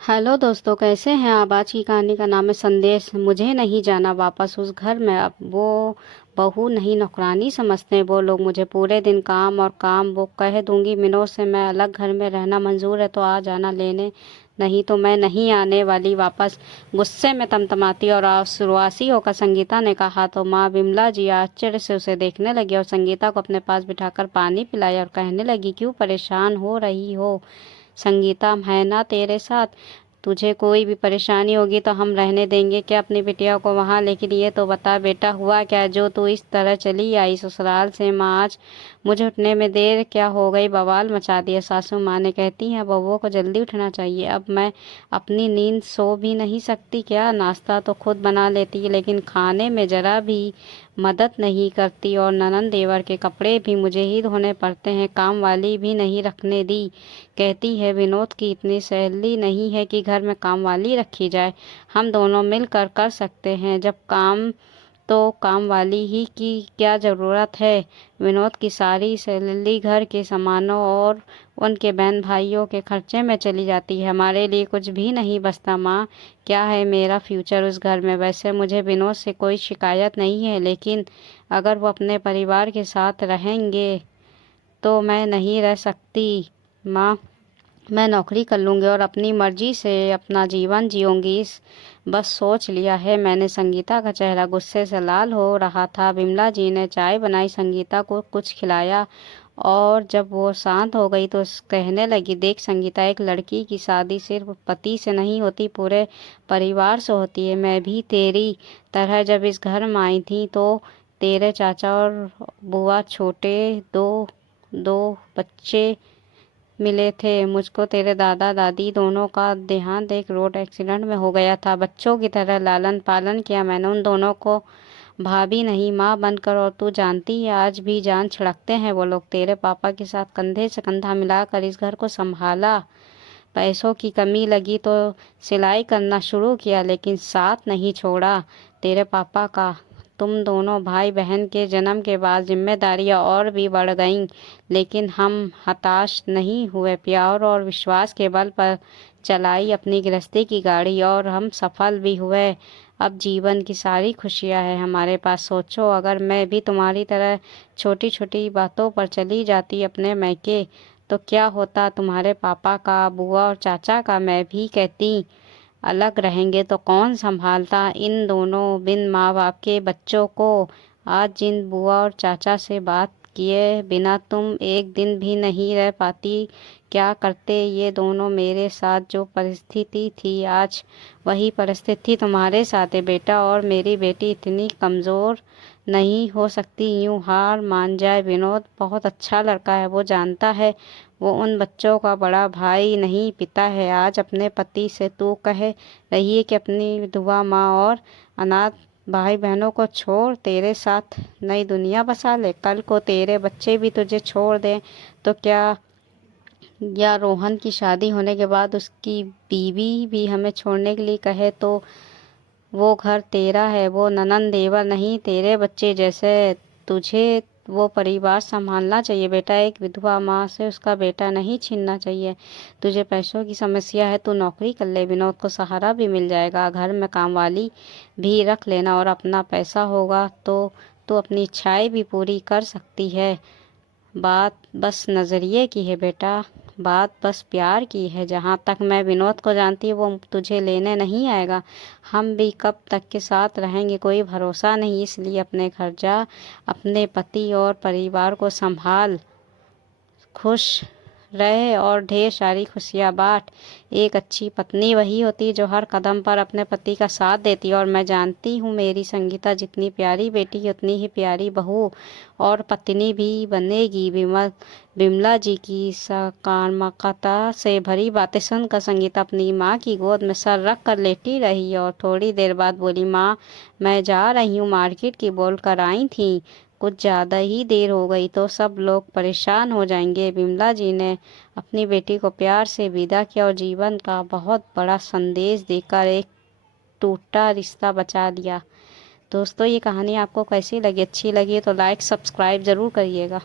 Hello दोस्तों, कैसे हैं आप। आज की कहानी का नाम है संदेश। मुझे नहीं जाना वापस उस घर में। अब वो बहू नहीं नौकरानी समझते हैं वो लोग मुझे। पूरे दिन काम और काम। वो कह दूंगी विनोद से मैं अलग घर में रहना मंजूर है तो आ जाना लेने, नहीं तो मैं नहीं आने वाली वापस। गुस्से में तमतमाती और आश्वासी होकर संगीता ने कहा तो माँ विमला जी आश्चर्य से उसे देखने लगी और संगीता को अपने पास बिठाकर पानी पिलाया और कहने लगी, क्यों परेशान हो रही हो संगीता, है ना तेरे साथ। तुझे कोई भी परेशानी होगी तो हम रहने देंगे क्या अपनी बिटिया को वहाँ। लेकिन ये तो बता बेटा, हुआ क्या जो तू इस तरह चली आई ससुराल से। माँ, आज मुझे उठने में देर क्या हो गई, बवाल मचा दिया। सासू माँ ने कहती हैं बहू को जल्दी उठना चाहिए। अब मैं अपनी नींद सो भी नहीं सकती क्या। नाश्ता तो खुद बना लेती है लेकिन खाने में जरा भी मदद नहीं करती और ननंद देवर के कपड़े भी मुझे ही धोने पड़ते हैं। काम वाली भी नहीं रखने दी। कहती है विनोद की इतनी सैलरी नहीं है कि घर में काम वाली रखी जाए। हम दोनों मिलकर कर सकते हैं। जब काम तो काम वाली ही की क्या ज़रूरत है। विनोद की सारी सैलरी घर के सामानों और उनके बहन भाइयों के खर्चे में चली जाती है। हमारे लिए कुछ भी नहीं बचता। माँ, क्या है मेरा फ्यूचर उस घर में। वैसे मुझे विनोद से कोई शिकायत नहीं है, लेकिन अगर वो अपने परिवार के साथ रहेंगे तो मैं नहीं रह सकती। माँ, मैं नौकरी कर लूँगी और अपनी मर्जी से अपना जीवन जीऊँगी। इस बस सोच लिया है मैंने। संगीता का चेहरा गुस्से से लाल हो रहा था। विमला जी ने चाय बनाई, संगीता को कुछ खिलाया और जब वो शांत हो गई तो कहने लगी, देख संगीता, एक लड़की की शादी सिर्फ पति से नहीं होती, पूरे परिवार से होती है। मैं भी तेरी तरह जब इस घर में आई थी तो तेरे चाचा और बुआ छोटे दो दो बच्चे मिले थे। मुझको तेरे दादा दादी दोनों का देहांत एक रोड एक्सीडेंट में हो गया था। बच्चों की तरह लालन पालन किया मैंने उन दोनों को। भाभी नहीं, माँ बनकर। और तू जानती है आज भी जान छिड़कते हैं वो लोग। तेरे पापा के साथ कंधे से कंधा मिलाकर इस घर को संभाला। पैसों की कमी लगी तो सिलाई करना शुरू किया, लेकिन साथ नहीं छोड़ा तेरे पापा का। तुम दोनों भाई बहन के जन्म के बाद जिम्मेदारियां और भी बढ़ गईं, लेकिन हम हताश नहीं हुए। प्यार और विश्वास के बल पर चलाई अपनी गृहस्थी की गाड़ी और हम सफल भी हुए। अब जीवन की सारी खुशियां हैं हमारे पास। सोचो, अगर मैं भी तुम्हारी तरह छोटी छोटी बातों पर चली जाती अपने मैके तो क्या होता। तुम्हारे पापा का, बुआ और चाचा का। मैं भी कहती अलग रहेंगे तो कौन संभालता इन दोनों बिन माँ बाप के बच्चों को। आज जिन बुआ और चाचा से बात किए बिना तुम एक दिन भी नहीं रह पाती, क्या करते ये दोनों मेरे साथ। जो परिस्थिति थी आज वही परिस्थिति तुम्हारे साथ है बेटा। और मेरी बेटी इतनी कमज़ोर नहीं हो सकती यूं हार मान जाए। विनोद बहुत अच्छा लड़का है, वो जानता है वो उन बच्चों का बड़ा भाई नहीं पिता है। आज अपने पति से तू कह रही है कि अपनी विधवा माँ और अनाथ भाई बहनों को छोड़ तेरे साथ नई दुनिया बसा ले। कल को तेरे बच्चे भी तुझे छोड़ दें तो क्या, या रोहन की शादी होने के बाद उसकी बीवी भी हमें छोड़ने के लिए कहे तो वो घर तेरा है, वो ननंद देवर नहीं तेरे बच्चे जैसे। तुझे वो परिवार संभालना चाहिए बेटा। एक विधवा माँ से उसका बेटा नहीं छीनना चाहिए। तुझे पैसों की समस्या है, तू नौकरी कर ले, विनोद को सहारा भी मिल जाएगा। घर में काम वाली भी रख लेना और अपना पैसा होगा तो तू अपनी इच्छाएं भी पूरी कर सकती है। बात बस नज़रिए की है बेटा, बात बस प्यार की है। जहाँ तक मैं विनोद को जानती हूँ वो तुझे लेने नहीं आएगा। हम भी कब तक के साथ रहेंगे कोई भरोसा नहीं। इसलिए अपने घर जा, अपने पति और परिवार को संभाल, खुश रहे और ढेर सारी खुशियाँ बांट। एक अच्छी पत्नी वही होती जो हर कदम पर अपने पति का साथ देती। और मैं जानती हूँ मेरी संगीता जितनी प्यारी बेटी उतनी ही प्यारी बहू और पत्नी भी बनेगी। विमला जी की सकारात्मकता से भरी बातें सुनकर संगीता अपनी माँ की गोद में सर रख कर लेटी रही और थोड़ी देर बाद बोली, माँ मैं जा रही हूँ, मार्केट की बोल कर आई थी, कुछ ज़्यादा ही देर हो गई तो सब लोग परेशान हो जाएंगे। विमला जी ने अपनी बेटी को प्यार से विदा किया और जीवन का बहुत बड़ा संदेश देकर एक टूटा रिश्ता बचा लिया। दोस्तों, ये कहानी आपको कैसी लगी? अच्छी लगी तो लाइक सब्सक्राइब ज़रूर करिएगा।